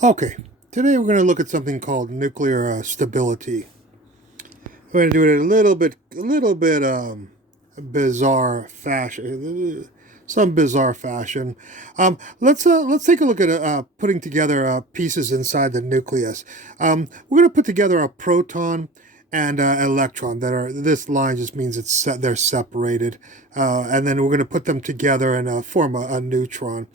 Okay, today we're going to look at something called nuclear stability. We're going to do it in a little bit bizarre fashion, some bizarre fashion. Let's take a look at putting together pieces inside the nucleus. We're going to put together a proton and electron that are. This line just means they're separated, and then we're going to put them together and form a neutron.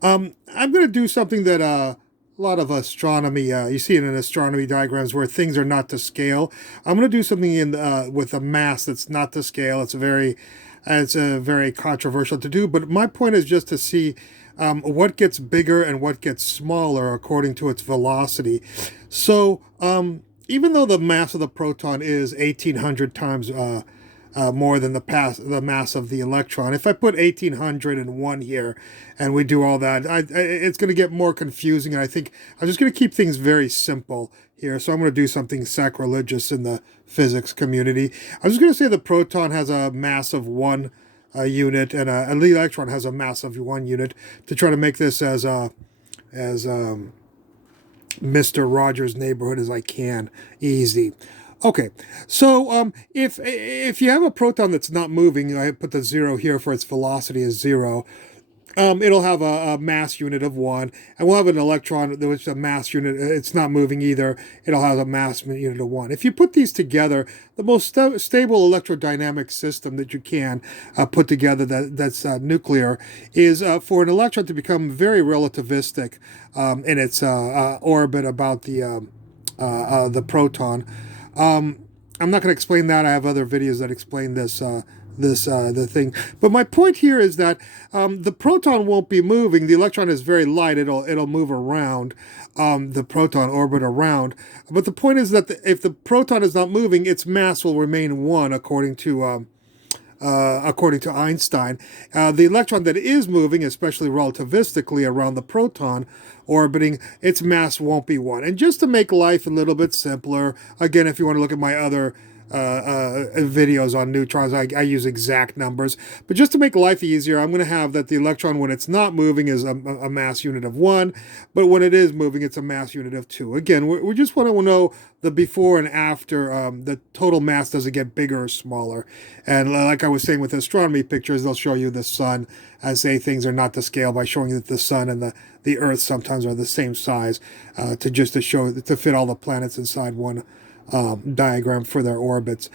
I'm going to do something that a lot of astronomy, you see it in astronomy diagrams where things are not to scale. I'm going to do something in with a mass that's not to scale. It's a very controversial to do, but my point is just to see what gets bigger and what gets smaller according to its velocity. So even though the mass of the proton is 1,800 times more than the mass of the electron. If I put 1,801 here and we do all that, it's going to get more confusing. And I think I'm just going to keep things very simple here. So I'm going to do something sacrilegious in the physics community. I'm just going to say the proton has a mass of one unit and the electron has a mass of 1 unit to try to make this as Mr. Rogers' Neighborhood as I can. Easy. Okay, so if you have a proton that's not moving, I put the zero here for its velocity is zero. It'll have a mass unit of one, and we'll have an electron which is a mass unit. It's not moving either. It'll have a mass unit of one. If you put these together, the most stable electrodynamic system that you can put together that's nuclear is for an electron to become very relativistic in its orbit about the proton. I'm not going to explain that. I have other videos that explain the thing. But my point here is that the proton won't be moving. The electron is very light. It'll move around the proton orbit around. But the point is that if the proton is not moving, its mass will remain one according to Einstein. The electron that is moving, especially relativistically around the proton orbiting, its mass won't be one. And just to make life a little bit simpler, again, if you want to look at my other videos on neutrons, I use exact numbers. But just to make life easier, I'm going to have that the electron, when it's not moving, is a mass unit of one, but when it is moving, it's a mass unit of two. Again, we just want to know the before and after. The total mass doesn't get bigger or smaller. And like I was saying with astronomy pictures, they'll show you the sun and say things are not to scale by showing you that the sun and the Earth sometimes are the same size to fit all the planets inside one diagram for their orbits.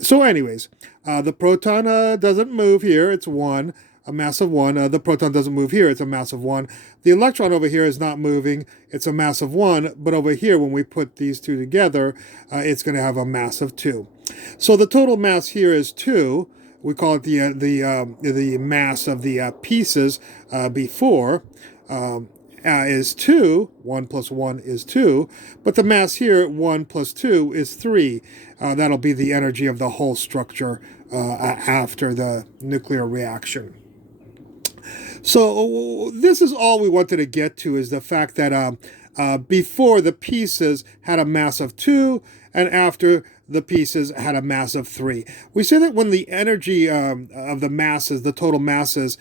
So anyways, the proton doesn't move here. It's one, a mass of one. The proton doesn't move here. It's a mass of one. The electron over here is not moving. It's a mass of one. But over here, when we put these two together, it's going to have a mass of two. So the total mass here is two. We call it the mass of the pieces before. Is 2. 1 plus 1 is 2. But the mass here, 1 plus 2, is 3. That'll be the energy of the whole structure after the nuclear reaction. So this is all we wanted to get to, is the fact that before the pieces had a mass of 2, and after the pieces had a mass of 3. We say that when the energy of the masses, the total masses,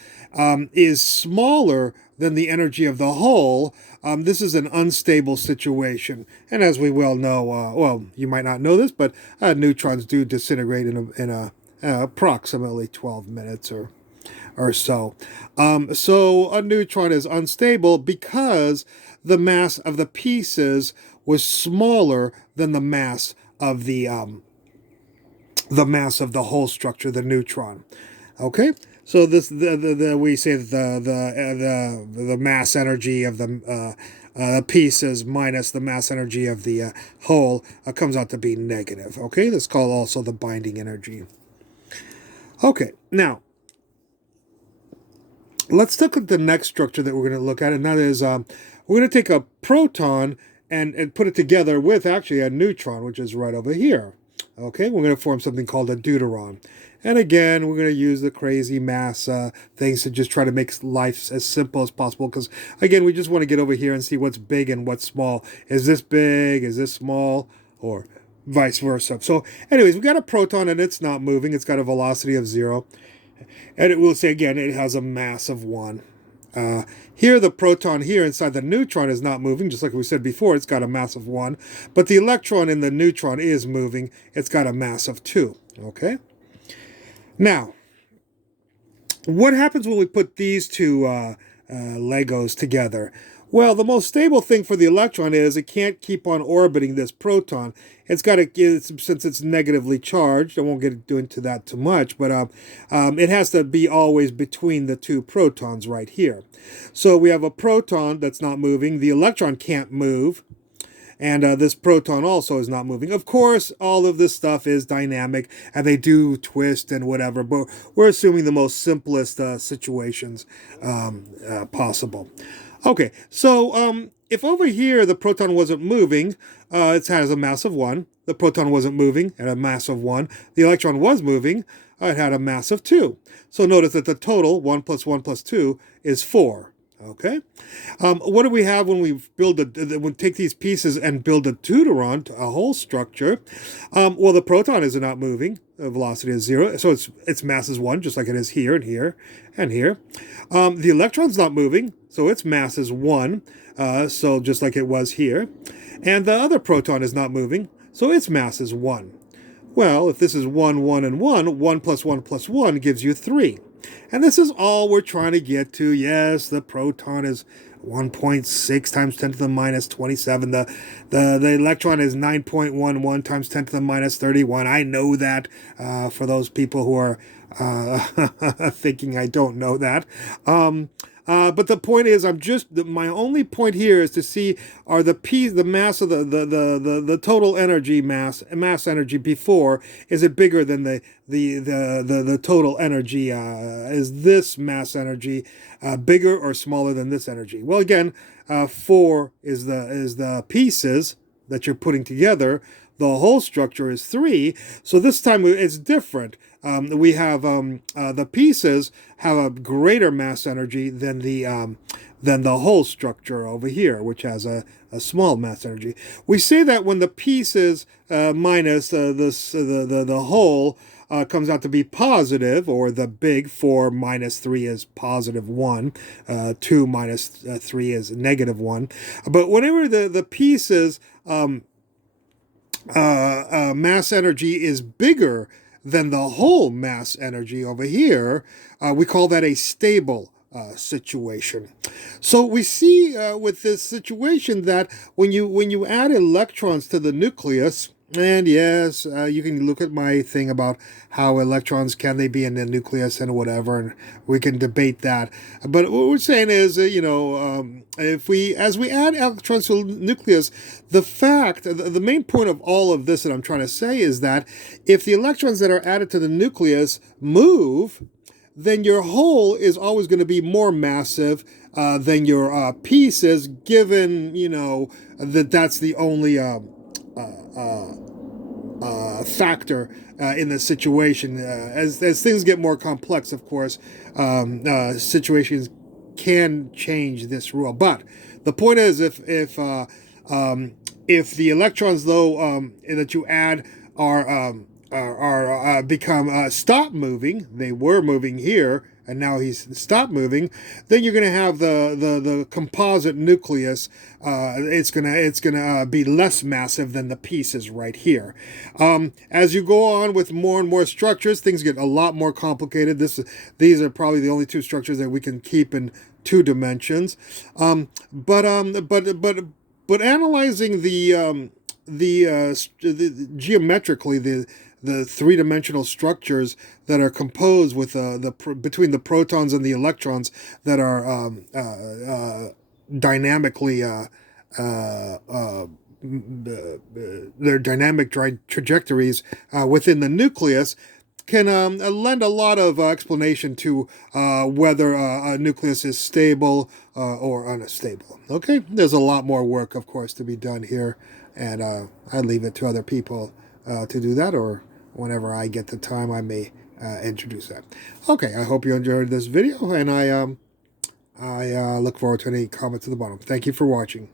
is smaller than the energy of the whole, this is an unstable situation. And as we well know, well, you might not know this, but neutrons do disintegrate in approximately 12 minutes or so. So a neutron is unstable because the mass of the pieces was smaller than the mass of the mass of the whole structure, the neutron. Okay, so this we say that the mass energy of the pieces minus the mass energy of the whole comes out to be negative. Okay, that's called also the binding energy. Okay, now let's look at the next structure that we're going to look at, and that is we're going to take a proton and put it together with actually a neutron, which is right over here. Okay, we're going to form something called a deuteron. And again, we're going to use the crazy mass things to just try to make life as simple as possible. Because, again, we just want to get over here and see what's big and what's small. Is this big? Is this small? Or vice versa. So, anyways, we got a proton and it's not moving. It's got a velocity of 0. And it will say, again, it has a mass of 1. Here, the proton here inside the neutron is not moving, just like we said before, it's got a mass of 1. But the electron in the neutron is moving, it's got a mass of 2. Okay? Now, what happens when we put these two Legos together? Well, the most stable thing for the electron is it can't keep on orbiting this proton. It's got to, since it's negatively charged, I won't get into that too much, but it has to be always between the two protons right here. So we have a proton that's not moving. The electron can't move. And this proton also is not moving. Of course, all of this stuff is dynamic, and they do twist and whatever, but we're assuming the most simplest situations possible. Okay, so if over here the proton wasn't moving, it has a mass of 1. The proton wasn't moving, at a mass of 1. The electron was moving, it had a mass of 2. So notice that the total, 1 plus 1 plus 2, is 4. Okay, what do we have when we take these pieces and build a deuteron, a whole structure? Well, the proton is not moving. The velocity is 0, so its mass is 1, just like it is here and here and here. The electron's not moving, so its mass is 1, so just like it was here. And the other proton is not moving, so its mass is 1. Well, if this is 1, 1, and 1, 1 plus 1 plus 1 gives you 3. And this is all we're trying to get to. Yes, the proton is 1.6 times 10 to the minus 27. The electron is 9.11 times 10 to the minus 31. I know that for those people who are thinking I don't know that. But the point is, my only point here is to see are the mass of the total energy mass energy before, is it bigger than the total energy? Is this mass energy bigger or smaller than this energy? Well, again, 4 is the pieces that you're putting together. The whole structure is 3, so this time it's different. We have the pieces have a greater mass energy than the whole structure over here, which has a small mass energy. We say that when the pieces minus the whole comes out to be positive, or the big 4 minus 3 is positive 1, 2 minus 3 is negative 1. But whenever the pieces mass energy is bigger than the whole mass energy over here, we call that a stable situation. So we see with this situation that when you add electrons to the nucleus, and yes, you can look at my thing about how electrons, can they be in the nucleus and whatever, and we can debate that. But what we're saying is, as we add electrons to the nucleus, the main point of all of this that I'm trying to say is that if the electrons that are added to the nucleus move, then your whole is always going to be more massive than your pieces, given, that's the only factor in the situation. As things get more complex, of course, situations can change this rule. But the point is, if the electrons, though, that you add are become stop moving, they were moving here, and now he's stopped moving, then you're going to have the composite nucleus. It's gonna be less massive than the pieces right here. As you go on with more and more structures, things get a lot more complicated. These are probably the only two structures that we can keep in 2 dimensions. But analyzing the geometrically the 3-dimensional structures that are composed with between the protons and the electrons that are dynamically their dynamic trajectories within the nucleus can lend a lot of explanation to whether a nucleus is stable or unstable. Okay, there's a lot more work, of course, to be done here, and I leave it to other people to do that, or whenever I get the time, I may introduce that. Okay, I hope you enjoyed this video, and I look forward to any comments at the bottom. Thank you for watching.